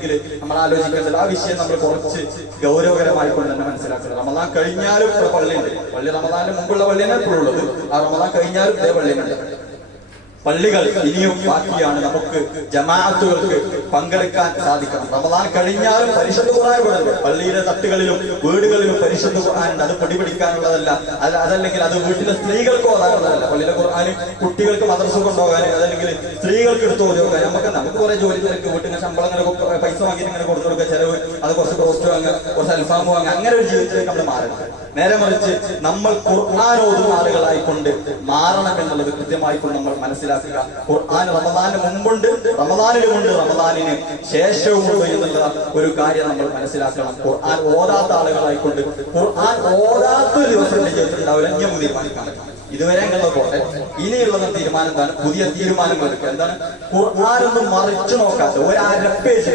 എങ്കിൽ നമ്മൾ ആലോചിക്കേണ്ടത് ആ വിഷയം നമ്മൾ കുറച്ച് ഗൗരവകരമായി കൊണ്ട് തന്നെ മനസ്സിലാക്കുന്നത്. റമദാൻ കഴിഞ്ഞാലും പള്ളിയുണ്ട്. പള്ളി റമദാനിന് മുമ്പുള്ള പള്ളിയാണ് എപ്പോഴുള്ളത്. ആ റമദാൻ കഴിഞ്ഞാലും ഇതേ പള്ളിയുണ്ട്. പള്ളികൾ ഇനിയും ബാക്കിയാണ്. നമുക്ക് ജമാഅത്തുകൾക്ക് പങ്കെടുക്കാൻ സാധിക്കണം. റമദാൻ കഴിഞ്ഞാലും പരിശുദ്ധ ഖുർആൻ ഇവിടെ പള്ളിയിലെ തട്ടുകളിലും വീടുകളിലും പരിശുദ്ധ ഖുർആനുണ്ട്. അത് പൊടിപിടിക്കാനുള്ളതല്ല, അതല്ലെങ്കിൽ അത് വീട്ടിലെ സ്ത്രീകൾക്ക് ഓതാനുള്ളതല്ല. പള്ളിയിലെ ഖുർആൻ കുട്ടികൾക്ക് മദ്രസ കൊണ്ടുപോകാൻ, അതല്ലെങ്കിൽ സ്ത്രീകൾക്ക് എടുത്തു പോകാൻ. നമുക്ക് കുറെ ജോലി തിരക്ക്, വീട്ടിന് ശമ്പളങ്ങളൊക്കെ പൈസ വാങ്ങിയിട്ട് ഇങ്ങനെ കൊടുത്തു കൊടുക്കുക, ചെലവ്, അത് കുറച്ച് റോസ്റ്റ് വാങ്ങുക, കുറച്ച് അൽഫാം വാങ്ങുക, അങ്ങനെ ഒരു ജീവിതത്തിലേക്ക് നമ്മൾ മാറണം. നേരെ മറിച്ച് നമ്മൾ ഖുർആൻ ഓതുന്ന ആളുകളായിക്കൊണ്ട് മാറണം എന്നുള്ളത് കൃത്യമായിക്കൊണ്ട് നമ്മൾ മനസ്സിലാക്കുക. ഖുർആൻ റമദാനിന് മുമ്പുണ്ട്, റമദാനിലുമുണ്ട്, റമദാനിന് ശേഷവുമുണ്ട് എന്നുള്ള ഒരു കാര്യം നമ്മൾ മനസ്സിലാക്കണം. ഖുർആൻ ഓതാത്ത ആളുകളായിക്കൊണ്ട് ഖുർആൻ ഓതാത്ത ഒരു ദിവസം ജീവിതത്തിൽ ഉണ്ടാവില്ല. ഞാൻ തീരുമാനിക്കാൻ പറ്റും. ഇതുവരെ ഞങ്ങൾ പോട്ടെ, ഇനിയുള്ളത് തീരുമാനം എന്താണ്? പുതിയ തീരുമാനങ്ങൾ എടുക്കുക. എന്താണ്? ഖുർആൻ ഒന്നും മറിച്ചു നോക്കാത്ത ഒരു അര പേജ്